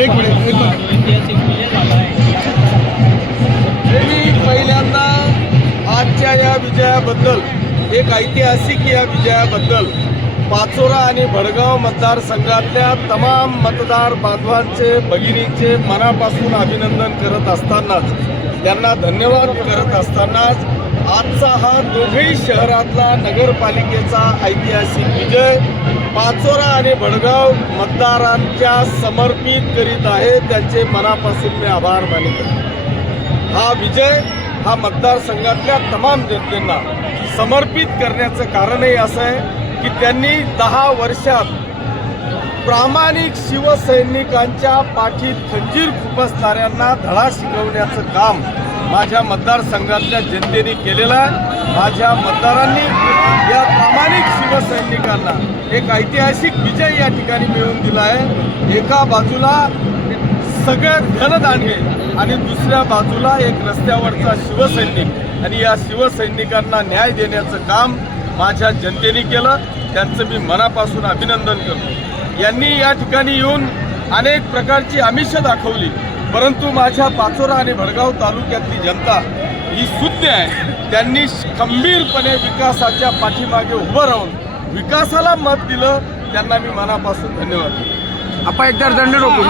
एक मिनिट मी पहिल्यांदा आजच्या या विजयाबद्दल, एक ऐतिहासिक या विजयाबद्दल पाचोरा आणि भडगाव मतदारसंघातल्या तमाम मतदार बांधवांचे, भगिनींचे मनापासून अभिनंदन करत असतानाच, त्यांना धन्यवाद करत असतानाच आजचा हा दोघेही शहरातला नगरपालिकेचा ऐतिहासिक विजय पाचोरा आणि भडगाव मतदारांच्या समर्पित करीत आहे. त्यांचे मनापासून मी आभार मानतो. हा विजय हा मतदारसंघातल्या तमाम जनतेला समर्पित करण्याचं कारणही असं आहे की त्यांनी 10 वर्षात प्रामाणिक शिवसैनिकांच्या पाठीत खंजीर खुपसणाऱ्यांना धडा शिकवण्याचं काम माझ्या मतदारसंघातल्या जनतेने केलेलं आहे. माझ्या मतदारांनी या प्रामाणिक शिवसैनिकांना एक ऐतिहासिक विजय या ठिकाणी मिळवून दिला आहे. एका बाजूला सगळे धनदांडे आणि दुसऱ्या बाजूला एक रस्त्यावरचा शिवसैनिक, आणि या शिवसैनिकांना न्याय देण्याचं काम माझ्या जनतेने केलं. त्यांचं मी मनापासून अभिनंदन करतो. यांनी या ठिकाणी येऊन अनेक प्रकारची आमिषं दाखवली, परंतु माझ्या पाचोरा आणि भडगाव तालुक्यातली जनता ही सुज्ञ आहे. त्यांनी खंबीरपणे विकासाच्या पाठीमागे उभं राहून विकासाला मत दिलं. त्यांना मी मनापासून धन्यवाद देतो. आपण एकदा दंड रोखू